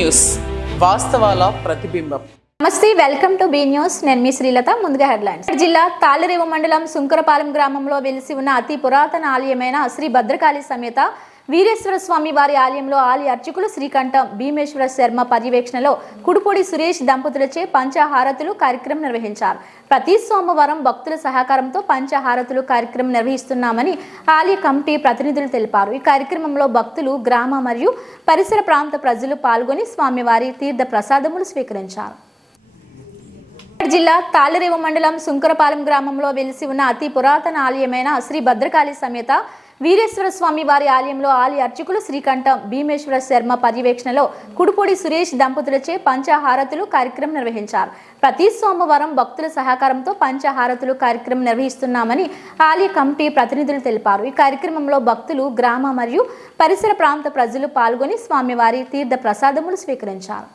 News, వాస్తవాల ప్రతిబింబం. నమస్తే, welcome to be news. నేను మీ శ్రీలత. ముందుగా హెడ్లైన్స్. జిల్లా తాళ్లరేవు మండలం సుంకరపాలెం గ్రామంలో వెలిసి ఉన్న అతి పురాతన ఆలయమైన శ్రీ భద్రకాళి సమేత వీరేశ్వర స్వామి వారి ఆలయంలో ఆలయ అర్చకులు శ్రీకంఠం భీమేశ్వర శర్మ పర్యవేక్షణలో కుడుపూడి సురేష్ దంపతులచే పంచహారతులు కార్యక్రమం నిర్వహించారు. ప్రతి సోమవారం భక్తుల సహకారంతో పంచహారతులు కార్యక్రమం నిర్వహిస్తున్నామని ఆలయ కమిటీ ప్రతినిధులు తెలిపారు. ఈ కార్యక్రమంలో భక్తులు, గ్రామ మరియు పరిసర ప్రాంత ప్రజలు పాల్గొని స్వామివారి తీర్థ ప్రసాదములు స్వీకరించారు. జిల్లా తాళ్లరేవు మండలం సుంకరపాలెం గ్రామంలో వెలిసి ఉన్న అతి పురాతన ఆలయమైన శ్రీ భద్రకాళి సమేత వీరేశ్వర స్వామి వారి ఆలయంలో ఆలయ అర్చకులు శ్రీకంఠం భీమేశ్వర శర్మ పర్యవేక్షణలో కుడుపూడి సురేష్ దంపతులచే పంచహారతులు కార్యక్రమం నిర్వహించారు. ప్రతి సోమవారం భక్తుల సహకారంతో పంచహారతులు కార్యక్రమం నిర్వహిస్తున్నామని ఆలయ కమిటీ ప్రతినిధులు తెలిపారు. ఈ కార్యక్రమంలో భక్తులు, గ్రామ మరియు పరిసర ప్రాంత ప్రజలు పాల్గొని స్వామివారి తీర్థ ప్రసాదములు స్వీకరించారు.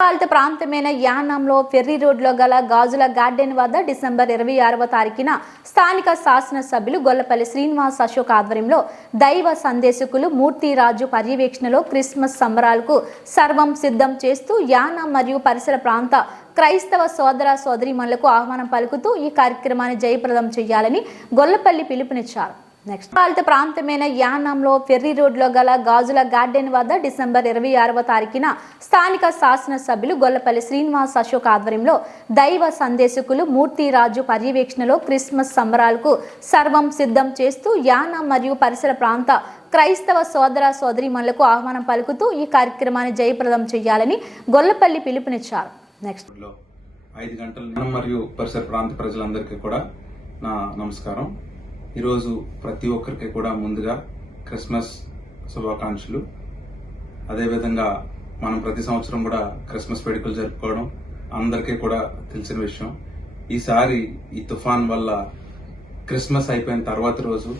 పాలిత ప్రాంతమైన యానాంలో ఫెర్రీ రోడ్లో గల గాజుల గార్డెన్ వద్ద డిసెంబర్ 26వ తారీఖున స్థానిక శాసనసభ్యులు గొల్లపల్లి శ్రీనివాస్ అశోక్ ఆధ్వర్యంలో దైవ సందేశకులు మూర్తిరాజు పర్యవేక్షణలో క్రిస్మస్ సంబరాలకు సర్వం సిద్ధం చేస్తూ యానాం మరియు పరిసర ప్రాంత క్రైస్తవ సోదర సోదరీమణులకు ఆహ్వానం పలుకుతూ ఈ కార్యక్రమాన్ని జయప్రదం చేయాలని గొల్లపల్లి పిలుపునిచ్చారు. నెక్స్ట్ పాలిత ప్రాంతమైన యానాంలో ఫెర్రీ రోడ్లో గల గాజుల గార్డెన్ వద్ద డిసెంబర్ 26వ తారీఖున స్థానిక శాసనసభ్యులు గొల్లపల్లి శ్రీనివాస్ అశోక్ ఆధ్వర్యంలో దైవ సందేశకులు మూర్తిరాజు పర్యవేక్షణలో క్రిస్మస్ సంబరాలకు సర్వం సిద్ధం చేస్తూ యానాం మరియు పరిసర ప్రాంత క్రైస్తవ సోదర సోదరీమణులకు ఆహ్వానం పలుకుతూ ఈ కార్యక్రమాన్ని జయప్రదం చేయాలని గొల్లపల్లి పిలుపునిచ్చారు. నెక్స్ట్ 5 గంటల మరియు పరిసర ప్రాంత ప్రజలందరికీ కూడా నా నమస్కారం. ఈరోజు ప్రతి ఒక్కరికి కూడా ముందుగా క్రిస్మస్ శుభాకాంక్షలు. అదేవిధంగా మనం ప్రతి సంవత్సరం కూడా క్రిస్మస్ వేడుకలు జరుపుకోవడం అందరికీ కూడా తెలిసిన విషయం. ఈసారి ఈ తుఫాన్ వల్ల క్రిస్మస్ అయిపోయిన తర్వాత రోజు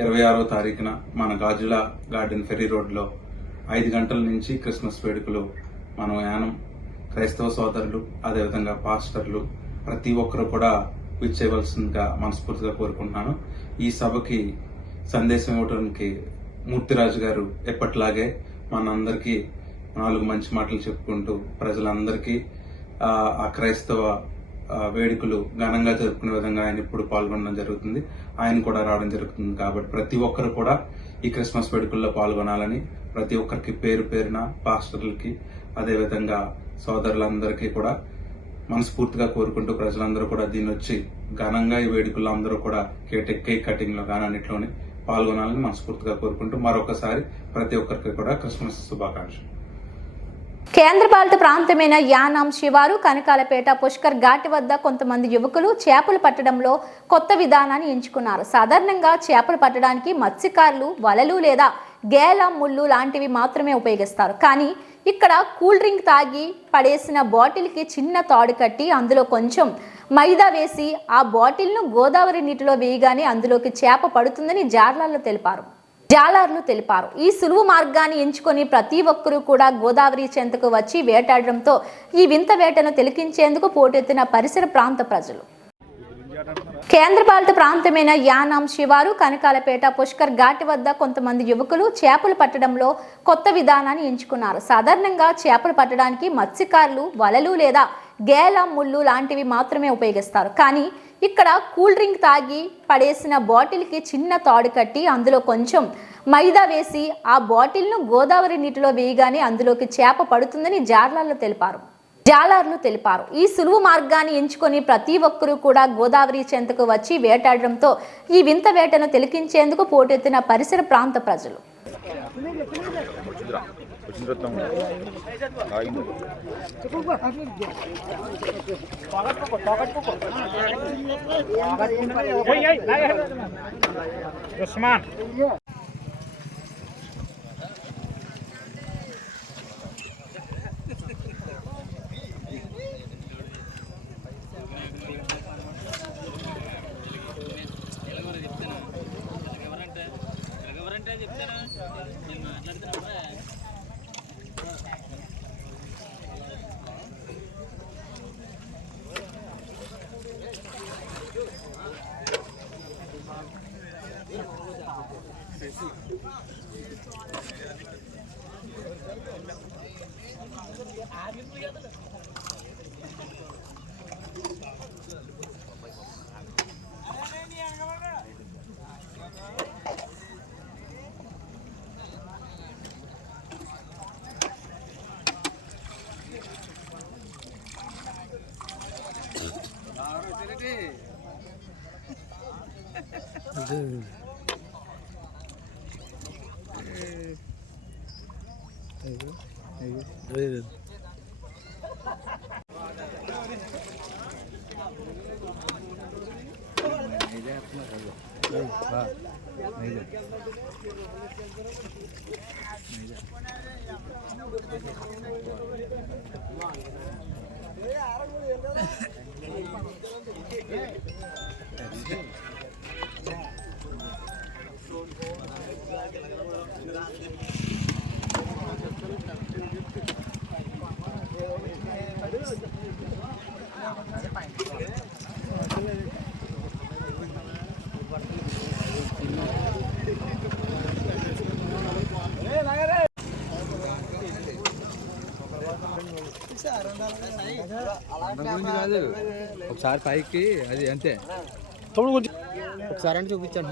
26వ తారీఖున మన గాజుల గార్డెన్ ఫెర్రీ రోడ్లో 5 గంటల నుంచి క్రిస్మస్ వేడుకలు మనం యానం క్రైస్తవ సోదరులు అదేవిధంగా పాస్టర్లు ప్రతి ఒక్కరు కూడా విచ్చేయవలసిందిగా మనస్ఫూర్తిగా కోరుకుంటున్నాను. ఈ సభకి సందేశం ఇవ్వడానికి మూర్తిరాజు గారు ఎప్పటిలాగే మనందరికీ 4 మంచి మాటలు చెప్పుకుంటూ ప్రజలందరికీ ఆ క్రైస్తవ వేడుకలు ఘనంగా జరుపుకునే విధంగా ఆయన ఇప్పుడు పాల్గొనడం జరుగుతుంది. ఆయన కూడా రావడం జరుగుతుంది. కాబట్టి ప్రతి ఒక్కరు కూడా ఈ క్రిస్మస్ వేడుకల్లో పాల్గొనాలని ప్రతి ఒక్కరికి పేరు పేరున పాస్టర్లకి అదేవిధంగా సోదరులందరికీ కూడా మనస్ఫూర్తిగా కోరుకుంటూ ప్రజలందరూ కూడా దీన్ని వచ్చి ఘనంగా ఈ వేడుకల్లో అందరూ కూడా కేక్ కటింగ్ లో కానీ అన్నింటిలోనే పాల్గొనాలని మనస్ఫూర్తిగా కోరుకుంటూ మరొకసారి ప్రతి ఒక్కరికి కూడా క్రిస్మస్ శుభాకాంక్షలు. కేంద్రపాలిత ప్రాంతమైన యానాం శివారు కనకాలపేట పుష్కర్ ఘాట్ వద్ద కొంతమంది యువకులు చేపలు పట్టడంలో కొత్త విధానాన్ని ఎంచుకున్నారు. సాధారణంగా చేపలు పట్టడానికి మత్స్యకారులు వలలు లేదా గేల ముళ్ళు లాంటివి మాత్రమే ఉపయోగిస్తారు. కానీ ఇక్కడ కూల్ డ్రింక్ తాగి పడేసిన బాటిల్కి చిన్న తాడు కట్టి అందులో కొంచెం మైదా వేసి ఆ బాటిల్ను గోదావరి నీటిలో వేయగానే అందులోకి చేప పడుతుందని జాలర్లు తెలిపారు. ఈ సులువు మార్గాన్ని ఎంచుకొని ప్రతి ఒక్కరూ కూడా గోదావరి చెంతకు వచ్చి వేటాడడంతో ఈ వింత వేటను తిలకించేందుకు పోటెత్తిన పరిసర ప్రాంత ప్రజలు. కేంద్రపాలిత ప్రాంతమైన యానాం శివారు కనకాలపేట పుష్కర్ ఘాట్ వద్ద కొంతమంది యువకులు చేపలు పట్టడంలో కొత్త విధానాన్ని ఎంచుకున్నారు. సాధారణంగా చేపలు పట్టడానికి మత్స్యకారులు వలలు లేదా గేల ముళ్ళు లాంటివి మాత్రమే ఉపయోగిస్తారు. కానీ ఇక్కడ కూల్ డ్రింక్ తాగి పడేసిన బాటిల్కి చిన్న తాడు కట్టి అందులో కొంచెం మైదా వేసి ఆ బాటిల్ను గోదావరి నీటిలో వేయగానే అందులోకి చేప పడుతుందని జాలర్లు తెలిపారు. ఈ సులువు మార్గాన్ని ఎంచుకొని ప్రతి ఒక్కరూ కూడా గోదావరి చెంతకు వచ్చి వేటాడడంతో ఈ వింత వేటను తిలకించేందుకు పోటెత్తిన పరిసర ప్రాంత ప్రజలు. కాదు ఒకసారి పైకి అది అంతే తమ్ముడు కొంచెం ఒకసారి అంటే చూపించాను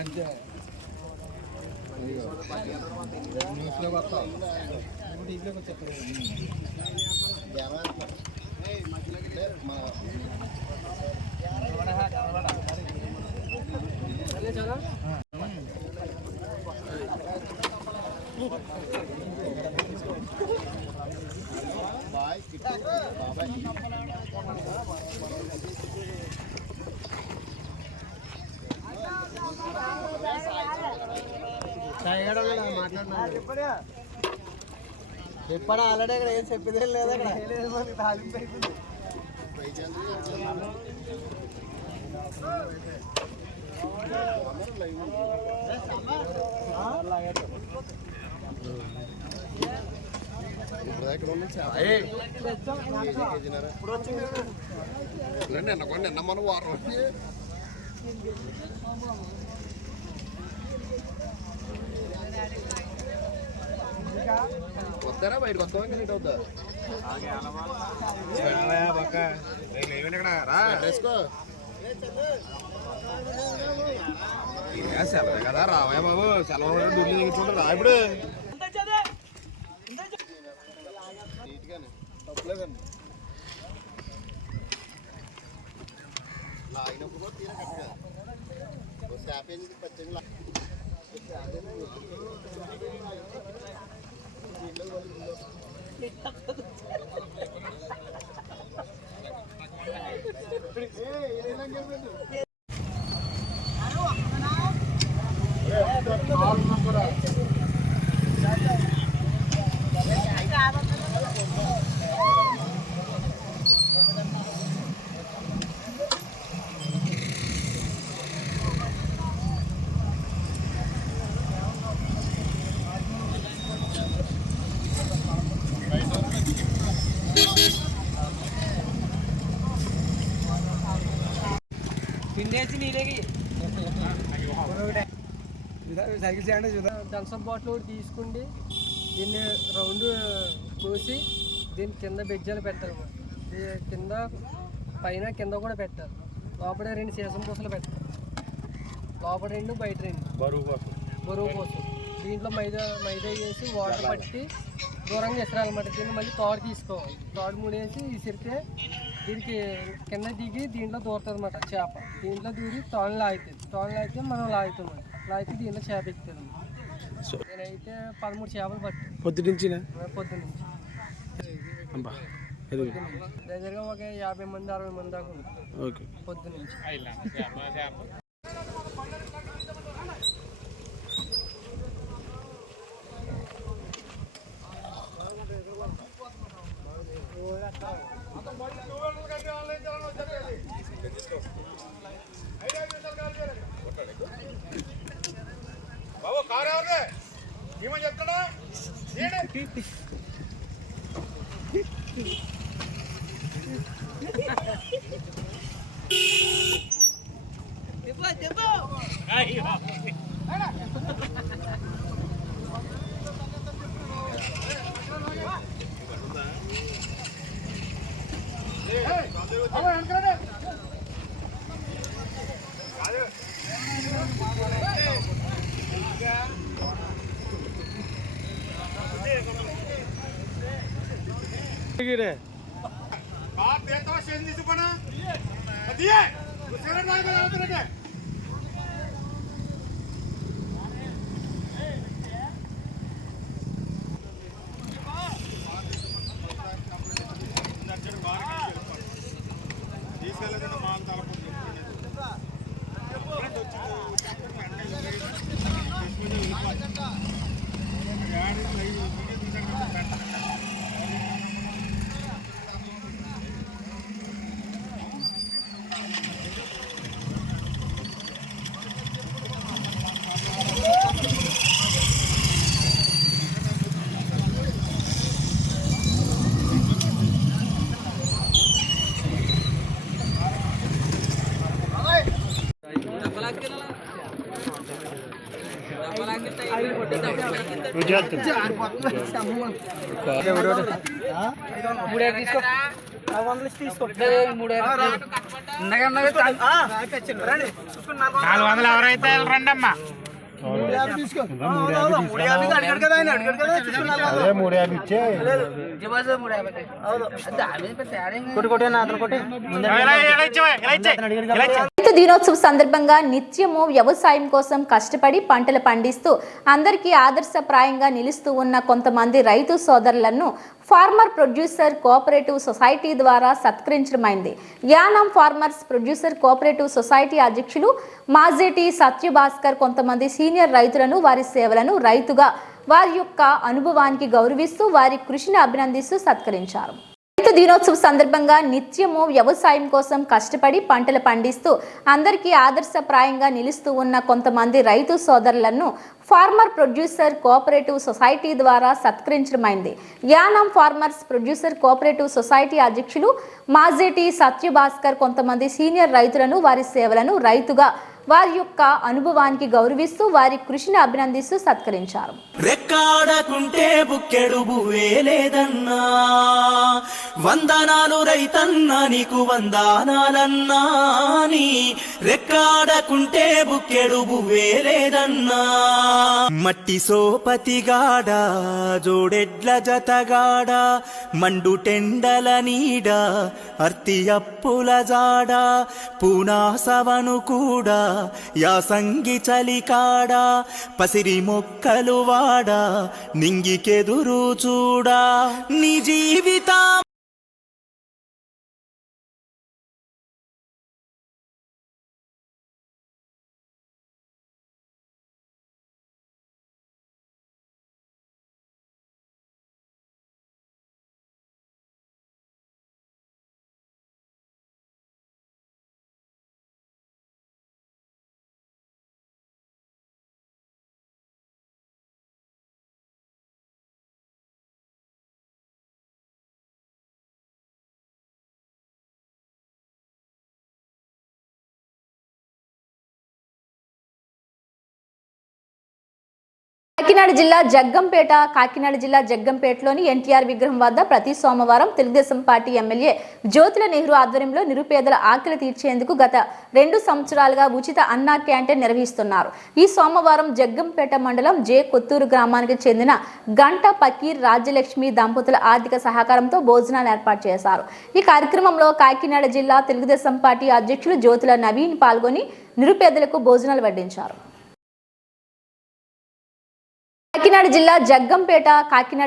అంతే న్యూస్లో వస్తాం టీవీలోకి వచ్చేస్తారు చెప్పడా ఆల్రెడీ ఇక్కడ ఏం చెప్పేదే లేదు అక్కడ తాలింపు అయిపోయింది నిన్న మన వారం వస్తారా బయటకు వస్తావా లేట్ అవుతా సెలవే కదా రావయ్య బాబు సెలవు ఢిల్లీ దిగుతుంటే రా ఇప్పుడు లాగినప్పుడు తీరా కట్టగా స్టాపేజ్ పచ్చగా పిండేసి నీళ్ళకి సైకిల్ చేయండి చూద్దాం థమ్స్అప్ బాటిల్ ఒకటి తీసుకుండి దీన్ని రౌండ్ కోసి దీని కింద బెజ్జాలు పెట్టాలి కింద పైన కింద కూడా పెట్టాలి లోపల 2 సీసం పూసలు పెట్టాలి లోపల 2 బయట 2 బరువు కోసం దీంట్లో మైదా వేసి వాటర్ పట్టి దూరంగా విసరాలన్నమాట దీన్ని మళ్ళీ తోడు తీసుకోవాలి తోడు ముడేసి విసిరితే దీనికి కింద దిగి దీంట్లో దూరుతుంది అన్నమాట చేప దీంట్లో దూరి తోడు లాగితే మనం లాగుతాం లాగితే దీంట్లో చేప ఎక్కుతుంది నేనైతే 13 చేపలు పట్టి పొద్దునుంచి దగ్గరగా ఒక 50 మంది 60 మంది దాకా ఉంది పొద్దునుంచి బాబు కారు ఎవరిదే ఏమని చెప్తాడా बात देता शेन दी सुपना दिए सेरन नाय बना तेरे తీసుకెళ్ళలేదంటే మాల్ తలపొద్దు రైతు దినోత్సవం సందర్భంగా నిత్యము వ్యవసాయం కోసం కష్టపడి పంటలు పండిస్తూ అందరికీ ఆదర్శప్రాయంగా నిలుస్తూ ఉన్న కొంతమంది రైతు సోదరులను ఫార్మర్ ప్రొడ్యూసర్ కోఆపరేటివ్ సొసైటీ ద్వారా సత్కరించడమైంది. Yanam farmers producer cooperative society అధ్యక్షులు మాజేటి సత్యభాస్కర్ కొంతమంది సీనియర్ రైతులను వారి సేవలను రైతుగా వారి యొక్క అనుభవానికి గౌరవిస్తూ వారి కృషిని అభినందిస్తూ సత్కరించారు. రైతు దినోత్సవం సందర్భంగా నిత్యము వ్యవసాయం కోసం కష్టపడి పంటలు పండిస్తూ అందరికీ ఆదర్శప్రాయంగా నిలుస్తూ ఉన్న కొంతమంది రైతు సోదరులను ఫార్మర్ ప్రొడ్యూసర్ కోఆపరేటివ్ సొసైటీ ద్వారా సత్కరించడమైంది. Yanam farmers producer cooperative society అధ్యక్షులు మాజేటి సత్యభాస్కర్ కొంతమంది సీనియర్ రైతులను వారి సేవలను రైతుగా వారి యొక్క అనుభవానికి గౌరవిస్తూ వారి కృషిని అభినందిస్తూ సత్కరించారు. రెక్కాడకుంటే బుక్కెడు బువ్వే లేదన్నా, వందనాలు రైతన్నా నీకు వందనాలన్నా, నీ రెక్కాడకుంటే బుక్కెడు బువ్వే లేదన్నా. మట్టి సోపతిగాడ జోడెడ్ల జతగాడ మండు టెండల నీడ అర్తి అప్పుల జాడ పూనాసవను కూడా యాసంగి చలికాడా పసిరి మొక్కలు వాడా నింగికెదురు చూడా నీ జీవితం కాకినాడ జిల్లా జగ్గంపేటలోని ఎన్టీఆర్ విగ్రహం వద్ద ప్రతి సోమవారం తెలుగుదేశం పార్టీ ఎమ్మెల్యే జ్యోతుల నెహ్రూ ఆధ్వర్యంలో నిరుపేదల ఆకలి తీర్చేందుకు గత 2 సంవత్సరాలుగా ఉచిత అన్నా క్యాంటీన్ నిర్వహిస్తున్నారు. ఈ సోమవారం జగ్గంపేట మండలం జే కొత్తూరు గ్రామానికి చెందిన గంట పకీర్ రాజ్యలక్ష్మి దంపతుల ఆర్థిక సహకారంతో భోజనాలు ఏర్పాటు చేశారు. ఈ కార్యక్రమంలో కాకినాడ జిల్లా తెలుగుదేశం పార్టీ అధ్యక్షులు జ్యోతుల నవీన్ పాల్గొని నిరుపేదలకు భోజనాలు వడ్డించారు. కాకినాడ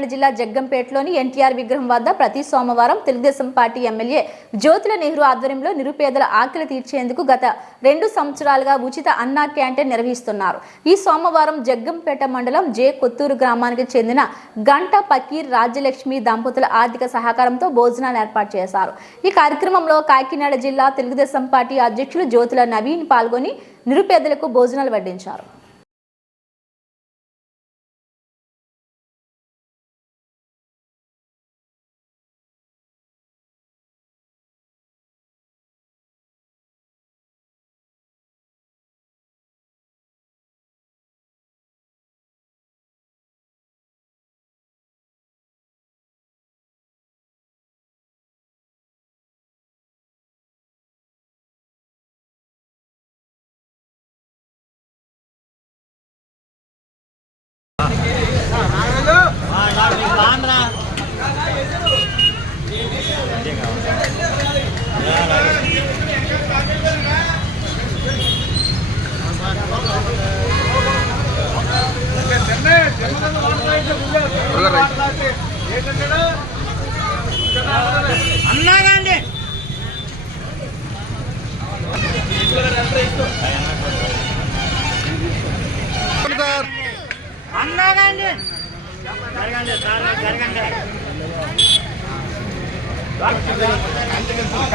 జిల్లా జగ్గంపేటలోని ఎన్టీఆర్ విగ్రహం వద్ద ప్రతి సోమవారం తెలుగుదేశం పార్టీ ఎమ్మెల్యే జ్యోతుల నెహ్రూ ఆధ్వర్యంలో నిరుపేదల ఆకలి తీర్చేందుకు గత 2 సంవత్సరాలుగా ఉచిత అన్నా క్యాంటీన్ నిర్వహిస్తున్నారు. ఈ సోమవారం జగ్గంపేట మండలం జే కొత్తూరు గ్రామానికి చెందిన గంట పకీర్ రాజ్యలక్ష్మి దంపతుల ఆర్థిక సహకారంతో భోజనాలు ఏర్పాటు చేశారు. ఈ కార్యక్రమంలో కాకినాడ జిల్లా తెలుగుదేశం పార్టీ అధ్యక్షులు జ్యోతుల నవీన్ పాల్గొని నిరుపేదలకు భోజనాలు వడ్డించారు.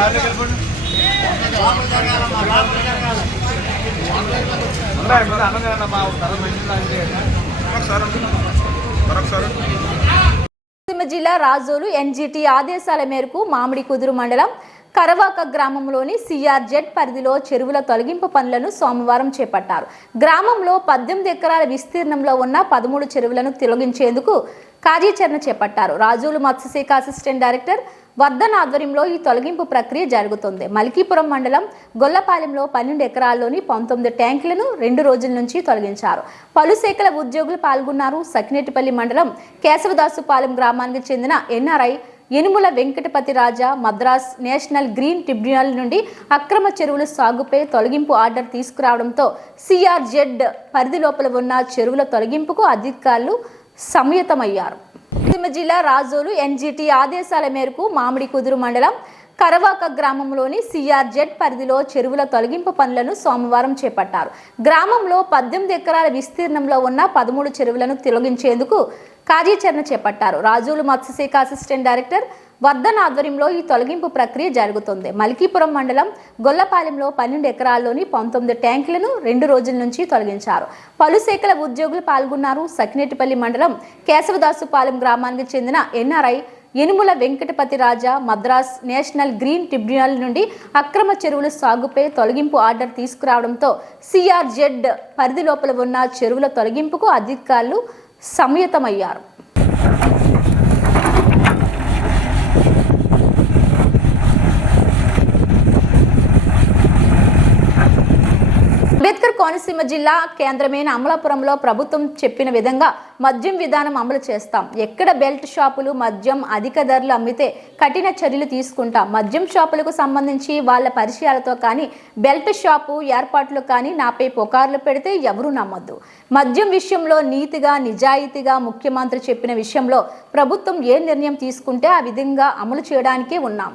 కోనసీమ జిల్లా రాజోలు ఎన్జిటి ఆదేశాల మేరకు మామిడి కుదురు మండలం కరవాక గ్రామంలోని సిఆర్జెడ్ పరిధిలో చెరువుల తొలగింపు పనులను సోమవారం చేపట్టారు. గ్రామంలో 18 ఎకరాల విస్తీర్ణంలో ఉన్న 13 చెరువులను తొలగించేందుకు కార్యాచరణ చేపట్టారు. రాజోలు మత్స్యశాఖ అసిస్టెంట్ డైరెక్టర్ వర్ధన్ ఆధ్వర్యంలో ఈ తొలగింపు ప్రక్రియ జరుగుతుంది. మల్కీపురం మండలం గొల్లపాలెంలో 12 ఎకరాల్లోని 19 ట్యాంకులను 2 రోజుల నుంచి తొలగించారు. పలు శాఖల ఉద్యోగులు పాల్గొన్నారు. సకినేటిపల్లి మండలం కేశవదాసుపాలెం గ్రామానికి చెందిన ఎన్ఆర్ఐ యనుమల వెంకటపతి రాజా మద్రాస్ నేషనల్ గ్రీన్ ట్రిబ్యునల్ నుండి అక్రమ చెరువుల సాగుపై తొలగింపు ఆర్డర్ తీసుకురావడంతో సిఆర్జెడ్ పరిధి లోపల ఉన్న చెరువుల తొలగింపుకు అధికారులు సంయతమయ్యారు. కోనసీమ జిల్లా రాజోలు ఎన్జిటి ఆదేశాల మేరకు మామిడి కుదురు మండలం కరవాక గ్రామంలోని సిఆర్జెడ్ పరిధిలో చెరువుల తొలగింపు పనులను సోమవారం చేపట్టారు. గ్రామంలో 18 ఎకరాల విస్తీర్ణంలో ఉన్న 13 చెరువులను తొలగించేందుకు కార్యాచరణ చేపట్టారు. రాజోలు మత్స్యశాఖ అసిస్టెంట్ డైరెక్టర్ వర్ధన్ ఆధ్వర్యంలో ఈ తొలగింపు ప్రక్రియ జరుగుతుంది. మల్కీపురం మండలం గొల్లపాలెంలో 12 ఎకరాల్లోని 19 ట్యాంకులను 2 రోజుల నుంచి తొలగించారు. పలు శాఖల ఉద్యోగులు పాల్గొన్నారు. సకినేటిపల్లి మండలం కేశవదాసుపాలెం గ్రామానికి చెందిన ఎన్ఆర్ఐ యనుమల వెంకటపతి రాజా మద్రాస్ నేషనల్ గ్రీన్ ట్రిబ్యునల్ నుండి అక్రమ చెరువుల సాగుపై తొలగింపు ఆర్డర్ తీసుకురావడంతో సిఆర్జెడ్ పరిధి లోపల ఉన్న చెరువుల తొలగింపుకు అధికారులు సంయతమయ్యారు. అంబేద్కర్ కోనసీమ జిల్లా కేంద్రమైన అమలాపురంలో ప్రభుత్వం చెప్పిన విధంగా మద్యం విధానం అమలు చేస్తాం. ఎక్కడ బెల్ట్ షాపులు మద్యం అధిక ధరలు అమ్మితే కఠిన చర్యలు తీసుకుంటాం. మద్యం షాపులకు సంబంధించి వాళ్ళ పరిచయాలతో కానీ బెల్ట్ షాపు ఏర్పాట్లు కానీ నాపై పుకార్లు పెడితే ఎవరూ నమ్మొద్దు. మద్యం విషయంలో నీతిగా నిజాయితీగా ముఖ్యమంత్రి చెప్పిన విషయంలో ప్రభుత్వం ఏ నిర్ణయం తీసుకుంటే ఆ విధంగా అమలు చేయడానికే ఉన్నాం.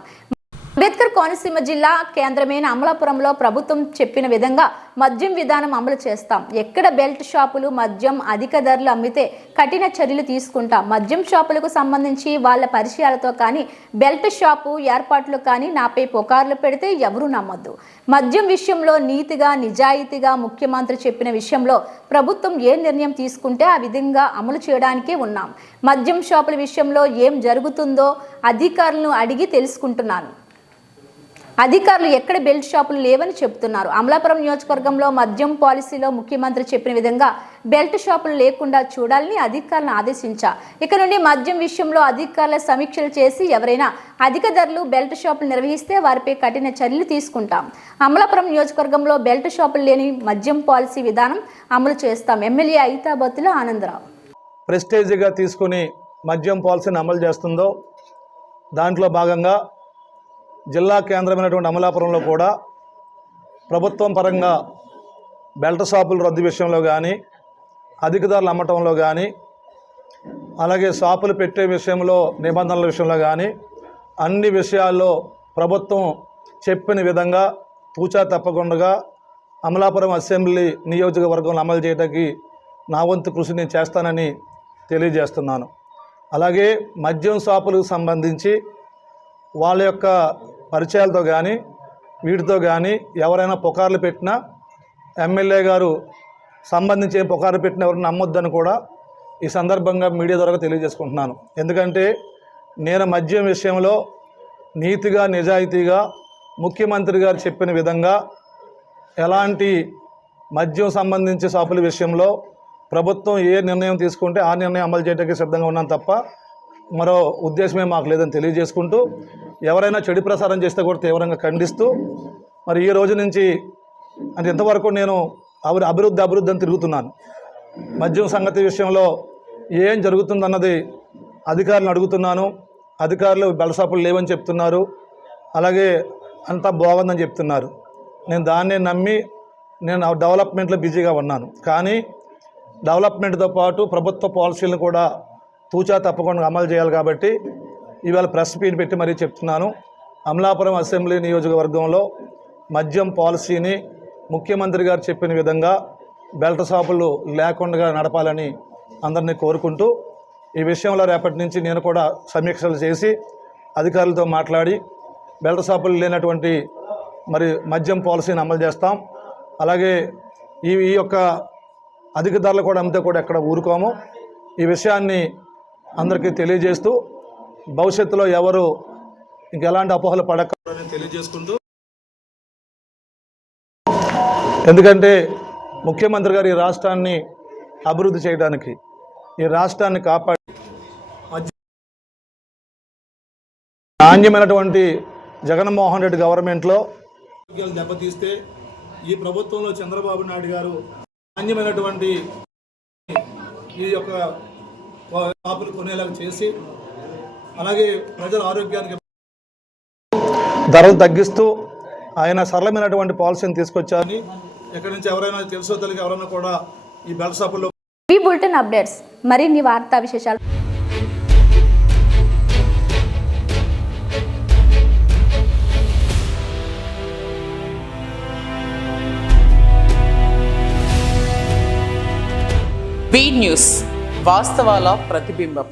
అంబేద్కర్ కోనసీమ జిల్లా కేంద్రమైన అమలాపురంలో ప్రభుత్వం చెప్పిన విధంగా మద్యం విధానం అమలు చేస్తాం. ఎక్కడ బెల్ట్ షాపులు మద్యం అధిక ధరలు అమ్మితే కఠిన చర్యలు తీసుకుంటాం. మద్యం షాపులకు సంబంధించి వాళ్ళ పరిచయాలతో కానీ బెల్ట్ షాపు ఏర్పాట్లు కానీ నాపై పుకార్లు పెడితే ఎవరూ నమ్మొద్దు. మద్యం విషయంలో నీతిగా నిజాయితీగా ముఖ్యమంత్రి చెప్పిన విషయంలో ప్రభుత్వం ఏ నిర్ణయం తీసుకుంటే ఆ విధంగా అమలు చేయడానికే ఉన్నాం. మద్యం షాపుల విషయంలో ఏం జరుగుతుందో అధికారులను అడిగి తెలుసుకుంటున్నాను. అధికారులు ఎక్కడ బెల్ట్ షాపులు లేవని చెబుతున్నారు. అమలాపురం నియోజకవర్గంలో మద్యం పాలసీలో ముఖ్యమంత్రి చెప్పిన విధంగా బెల్ట్ షాపులు లేకుండా చూడాలని అధికారులను ఆదేశించారు. ఇక నుండి మద్యం విషయంలో అధికారుల సమీక్షలు చేసి ఎవరైనా అధిక ధరలు బెల్ట్ షాపులు నిర్వహిస్తే వారిపై కఠిన చర్యలు తీసుకుంటాం. అమలాపురం నియోజకవర్గంలో బెల్ట్ షాపులు లేని మద్యం పాలసీ విధానం అమలు చేస్తాం. ఎమ్మెల్యే ఐతాబత్తుల ఆనందరావు ప్రెస్టేజ్గా తీసుకుని మద్యం పాలసీని అమలు చేస్తుందో దాంట్లో భాగంగా జిల్లా కేంద్రమైనటువంటి అమలాపురంలో కూడా ప్రభుత్వం పరంగా బెల్ట్ షాపుల రద్దు విషయంలో కానీ అధిక ధరలు అమ్మటంలో కానీ అలాగే షాపులు పెట్టే విషయంలో నిబంధనల విషయంలో కానీ అన్ని విషయాల్లో ప్రభుత్వం చెప్పిన విధంగా తూచా తప్పకుండా అమలాపురం అసెంబ్లీ నియోజకవర్గంలో అమలు చేయడానికి నా వంతు కృషి నేను చేస్తానని తెలియజేస్తున్నాను. అలాగే మద్యం షాపులకు సంబంధించి వాళ్ళ యొక్క పరిచయాలతో కానీ వీటితో కానీ ఎవరైనా పుకార్లు పెట్టినా ఎమ్మెల్యే గారు సంబంధించి ఏం పుకార్లు పెట్టినా ఎవరిని నమ్మొద్దని కూడా ఈ సందర్భంగా మీడియా ద్వారా తెలియజేసుకుంటున్నాను. ఎందుకంటే నేను మద్యం విషయంలో నీతిగా నిజాయితీగా ముఖ్యమంత్రి గారు చెప్పిన విధంగా ఎలాంటి మద్యం సంబంధించి షాపుల విషయంలో ప్రభుత్వం ఏ నిర్ణయం తీసుకుంటే ఆ నిర్ణయం అమలు చేయడానికి సిద్ధంగా ఉన్నాను తప్ప మరో ఉద్దేశమే మాకు లేదని తెలియజేసుకుంటూ ఎవరైనా చెడు ప్రసారం చేస్తే కూడా తీవ్రంగా ఖండిస్తూ మరి ఈ రోజు నుంచి అంటే ఇంతవరకు నేను అభివృద్ధి అని తిరుగుతున్నాను. మద్యం సంగతి విషయంలో ఏం జరుగుతుందన్నది అధికారులను అడుగుతున్నాను. అధికారులు బెల్ట్ షాపులు లేవని చెప్తున్నారు, అలాగే అంతా బాగుందని చెప్తున్నారు. నేను దాన్నే నమ్మి నేను డెవలప్మెంట్లో బిజీగా ఉన్నాను. కానీ డెవలప్మెంట్తో పాటు ప్రభుత్వ పాలసీలను కూడా తూచా తప్పకుండా అమలు చేయాలి. కాబట్టి ఇవాళ ప్రెస్ మీట్ పెట్టి మరీ చెప్తున్నాను. అమలాపురం అసెంబ్లీ నియోజకవర్గంలో మద్యం పాలసీని ముఖ్యమంత్రి గారు చెప్పిన విధంగా బెల్ట్ షాపులు లేకుండా నడపాలని అందరినీ కోరుకుంటూ ఈ విషయంలో రేపటి నుంచి నేను కూడా సమీక్షలు చేసి అధికారులతో మాట్లాడి బెల్ట్ షాపులు లేనటువంటి మరి మద్యం పాలసీని అమలు చేస్తాం. అలాగే ఈ యొక్క అధిక ధరలు కూడా అమ్మితే కూడా ఎక్కడ ఊరుకోము. ఈ విషయాన్ని అందరికీ తెలియజేస్తూ భవిష్యత్తులో ఎవరు ఇంకెలాంటి అపోహలు పడకూడదని తెలియజేసుకుంటూ, ఎందుకంటే ముఖ్యమంత్రి గారు ఈ రాష్ట్రాన్ని అభివృద్ధి చేయడానికి, ఈ రాష్ట్రాన్ని కాపాడి నాణ్యమైనటువంటి జగన్మోహన్ రెడ్డి గవర్నమెంట్లో దెబ్బతీస్తే ఈ ప్రభుత్వంలో చంద్రబాబు నాయుడు గారు నాణ్యమైనటువంటి ఈ యొక్క షాపులు కొనేలాగా చేసి, అలాగే ప్రజల ఆరోగ్యానికి ధరలు తగ్గిస్తూ ఆయన సరళమైనటువంటి పాలసీని తీసుకొచ్చారని, ఎక్కడి నుంచి ఎవరైనా తెలుసో తెలియక ఎవరైనా కూడా ఈ బెల్ట్ షాపుల్లో ఈ బులెటిన్ అప్డేట్స్ మరిన్ని వార్తా విశేషాలు బీ న్యూస్, వాస్తవాల ప్రతిబింబం.